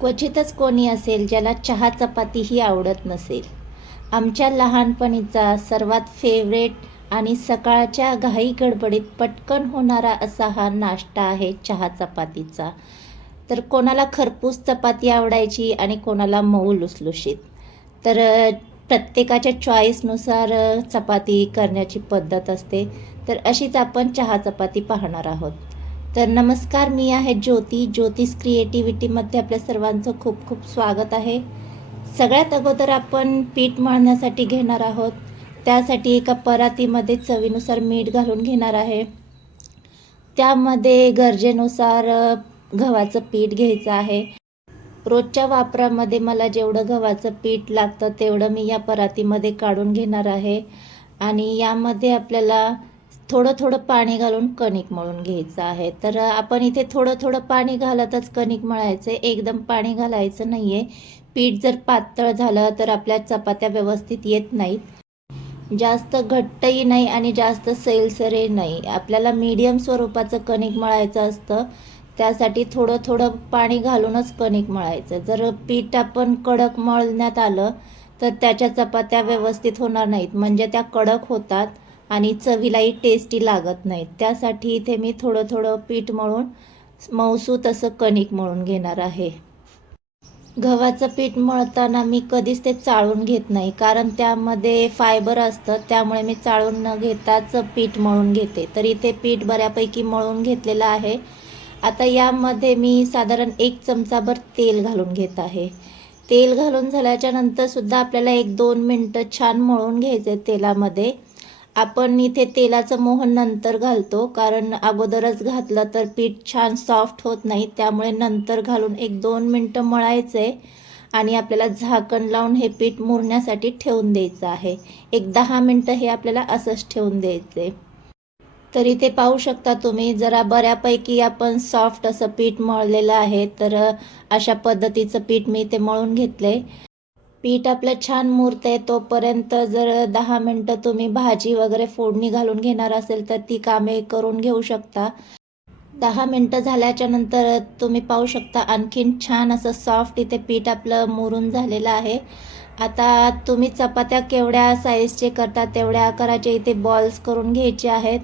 क्वचितच कोणी असेल ज्याला चहा चपातीही आवडत नसेल. आमच्या लहानपणीचा सर्वात फेवरेट आणि सकाळच्या घाई गडबडीत पटकन होणारा असा हा नाश्ता आहे चहा चपातीचा. तर कोणाला खरपूस चपाती आवडायची आणि कोणाला मऊ लुसलुशीत. तर प्रत्येकाच्या चॉईसनुसार चपाती करण्याची पद्धत असते. तर अशीच आपण चहा चपाती पाहणार आहोत. तर नमस्कार मी आहे ज्योती. ज्योतिष क्रिएटिव्हिटीमध्ये आपल्या सर्वांचं खूप खूप स्वागत आहे. सगळ्यात अगोदर आपण पीठ मळण्यासाठी घेणार आहोत. त्यासाठी एका परातीमध्ये चवीनुसार मीठ घालून घेणार आहे. त्यामध्ये गरजेनुसार गव्हाचं पीठ घ्यायचं आहे. रोजच्या वापरामध्ये मला जेवढं गव्हाचं पीठ लागतं तेवढं मी या परातीमध्ये काढून घेणार आहे. आणि यामध्ये आपल्याला थोडं थोडं पाणी घालून कणिक मळून घ्यायचं आहे. तर आपण इथे थोडं थोडं पाणी घालतच कणिक मळायचं. एकदम पाणी घालायचं नाही आहे पीठ जर पातळ झालं तर आपल्या चपात्या व्यवस्थित येत नाहीत. जास्त घट्टही नाही आणि जास्त सैलसरही नाही. आपल्याला मीडियम स्वरूपाचं कणिक मळायचं असतं. त्यासाठी थोडं थोडं पाणी घालूनच कणिक मळायचं. जर पीठ आपण कडक मळण्यात आलं तर त्याच्या चपात्या व्यवस्थित होणार नाहीत. म्हणजे त्या कडक होतात. आणि चवीलाही टेस्टी लागत नाहीत. त्यासाठी इथे मी थोडं थोडं पीठ मळून मौसू तसं कणिक मळून घेणार आहे. गव्हाचं पीठ मळताना मी कधीच ते चाळून घेत नाही कारण त्यामध्ये फायबर असतं त्यामुळे मी चाळून न घेताच पीठ मळून घेते. तर इथे पीठ बऱ्यापैकी मळून घेतलेलं आहे. आता यामध्ये मी साधारण एक चमचाभर तेल घालून घेत आहे. तेल घालून झाल्याच्या नंतरसुद्धा आपल्याला एक दोन मिनटं छान मळून घ्यायचं तेलामध्ये. आपण इथे तेलाचं मोहन नंतर घालतो कारण अगोदरच घातलं तर पीठ छान सॉफ्ट होत नाही त्यामुळे नंतर घालून एक दोन मिनटं मळायचं आहे आणि आपल्याला झाकण लावून हे पीठ मुरण्यासाठी ठेवून द्यायचं आहे. एक दहा मिनटं हे आपल्याला असंच ठेवून द्यायचं. आहे तर इथे पाहू शकता तुम्ही जरा बऱ्यापैकी आपण सॉफ्ट असं पीठ मळलेलं आहे तर अशा पद्धतीचं पीठ मी इथे मळून घेतले पीठ आपलं छान मुरतंय तोपर्यंत जर दहा मिनटं तुम्ही भाजी वगैरे फोडणी घालून घेणार असेल तर ती कामे करून घेऊ शकता. दहा मिनटं झाल्याच्यानंतर तुम्ही पाहू शकता आणखीन छान असं सॉफ्ट इथे पीठ आपलं मुरून झालेलं आहे. आता तुम्ही चपात्या केवढ्या साईजचे करता तेवढ्या आकाराचे इथे बॉल्स करून घ्यायचे आहेत.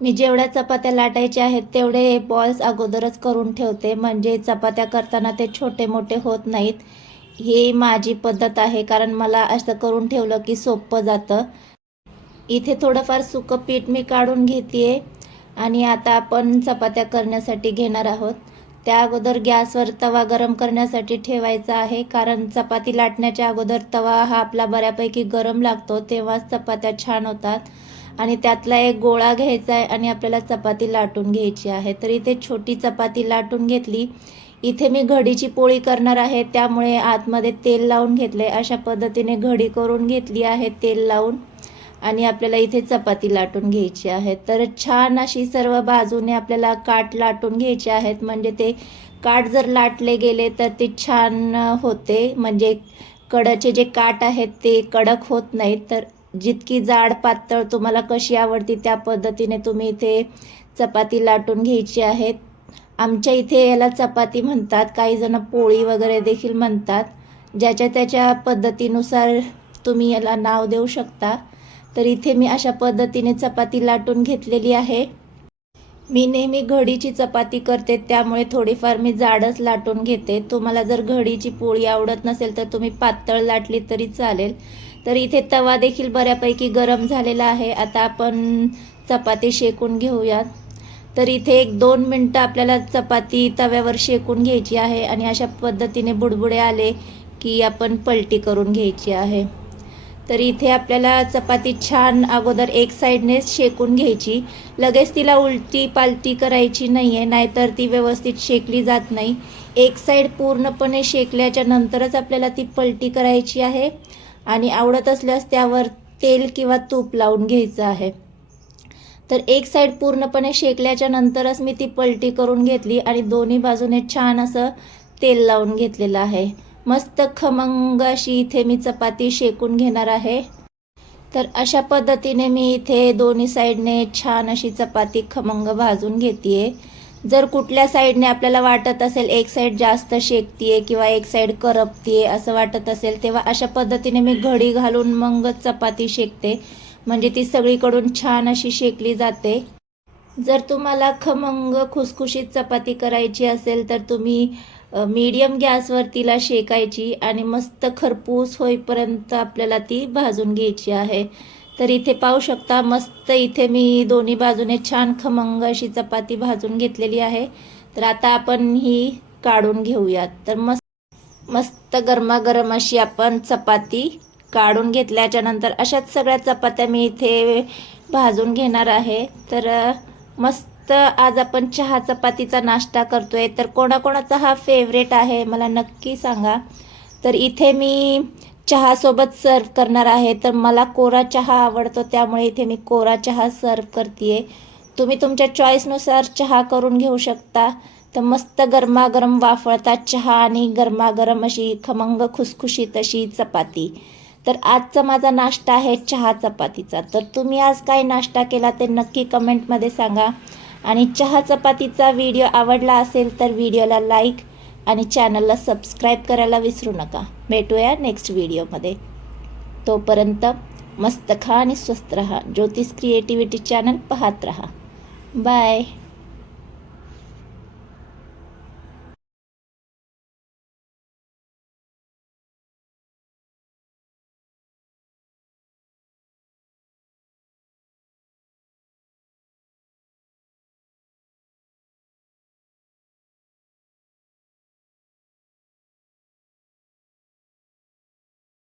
मी जेवढ्या चपात्या लाटायच्या आहेत तेवढे बॉल्स अगोदरच करून ठेवते. म्हणजे चपात्या करताना ते छोटे मोठे होत नाहीत. ही माझी पद्धत आहे कारण मला असं करून ठेवलं की सोपं जातं. इथे थोडंफार सुकं पीठ मी काढून घेते आणि आता आपण चपात्या करण्यासाठी घेणार आहोत. त्या अगोदर गॅसवर तवा गरम करण्यासाठी ठेवायचा आहे कारण चपाती लाटण्याच्या अगोदर तवा हा आपला बऱ्यापैकी गरम लागतो तेव्हाच चपात्या छान होतात. आणि त्यातला एक गोळा घ्यायचा आहे आणि आपल्याला चपाती लाटून घ्यायची आहे. तर इथे छोटी चपाती लाटून घेतली. इथे मी घडीची पोळी करणार आहे त्यामुळे आतमध्ये तेल लावून घेतले अशा पद्धतीने घडी करून घेतली आहे तेल लावून. आणि आपल्याला इथे चपाती लाटून घ्यायची आहे. तर छान अशी सर्व बाजूने आपल्याला काठ लाटून घ्यायचे आहेत. म्हणजे ते काठ जर लाटले गेले तर ते छान होते. म्हणजे कडचे जे काठ आहेत ते कडक होत नाहीत. तर जितकी जाड पातळ तुम्हाला कशी आवडती त्या पद्धतीने तुम्ही इथे चपाती लाटून घ्यायची आहेत आमच्या इथे याला चपाती म्हणतात काही जण पोळी वगैरे देखील म्हणतात. ज्याच्या त्याच्या पद्धतीनुसार तुम्ही याला नाव देऊ शकता. तर इथे मी अशा पद्धतीने चपाती लाटून घेतलेली आहे. मी नेहमी घडीची चपाती करते त्यामुळे थोडीफार मी जाडच लाटून घेते. तुम्हाला जर घडीची पोळी आवडत नसेल तर तुम्ही पातळ लाटली तरी चालेल. तर इथे तवा देखील बऱ्यापैकी गरम झालेला आहे. आता आपण चपाती शेकून घेऊयात. तर इथे एक दोन मिनटं आपल्याला चपाती तव्यावर शेकून घ्यायची आहे आणि अशा पद्धतीने बुडबुडे आले की आपण पलटी करून घ्यायची आहे. तर इथे आपल्याला चपाती छान अगोदर एक साईडने शेकून घ्यायची. लगेच तिला उलटी पालटी करायची नाही आहे नाहीतर ती व्यवस्थित शेकली जात नाही. एक साईड पूर्णपणे शेकल्याच्या नंतरच आपल्याला ती पलटी करायची आहे आणि आवडत असल्यास त्यावर तेल किंवा तूप लावून घ्यायचं आहे. तर एक साईड पूर्णपणे शेकल्याच्या नंतरच मी ती पलटी करून घेतली आणि दोन्ही बाजूने छान असं तेल लावून घेतलेलं आहे. मस्त खमंग अशी इथे मी चपाती शेकून घेणार आहे. तर अशा पद्धतीने मी इथे दोन्ही साईडने छान अशी चपाती खमंग भाजून घेते जर कुठल्या साईडने आपल्याला वाटत असेल एक साईड जास्त शेकतीये किंवा एक साईड करपतीये असं वाटत असेल तेव्हा अशा पद्धतीने मी घडी घालून मग चपाती शेकते. म्हणजे ती सगळीकडून छान अशी शेकली जाते. जर तुम्हाला खमंग खुसखुशीत चपाती करायची असेल तर तुम्ही मीडियम गॅसवर तिला शेकायची आणि मस्त खरपूस होईपर्यंत आपल्याला ती भाजून घ्यायची आहे. तर इथे पाहू शकता मस्त इथे मी दोन्ही बाजूने छान खमंग अशी चपाती भाजून घेतलेली आहे. तर आता आपण ही काढून घेऊयात. तर मस्त मस्त गरमागरम अशी आपण चपाती काढून घेतल्याच्या नंतर अशाच सगळ्या चपात्या मी इथे भाजून घेणार आहे. तर मस्त आज आपण चहा चपातीचा नाश्ता करतोय. तर कोणाकोणाचा हा फेवरेट आहे मला नक्की सांगा. तर इथे मी चहासोबत सर्व करणार आहे तर मला कोरा चहा आवडतो त्यामुळे इथे मी कोरा चहा सर्व करते तुम्ही तुमच्या चॉईसनुसार चहा करून घेऊ शकता. तर मस्त गरमागरम वाफळता चहा आणि गरमागरम अशी खमंग खुसखुशीत अशी चपाती. तर आजचा माझा नाश्ता आहे चहा चपातीचा. तर तुम्ही आज काय नाश्ता केला ते नक्की कमेंटमध्ये सांगा. आणि चहा चपातीचा व्हिडिओ आवडला असेल तर व्हिडिओला लाईक आणि चॅनलला सबस्क्राईब करायला विसरू नका. भेटूया नेक्स्ट व्हिडिओमध्ये. तोपर्यंत मस्त खा आणि स्वस्त रहा. ज्योतिष क्रिएटिव्हिटी चॅनल पाहत रहा. बाय.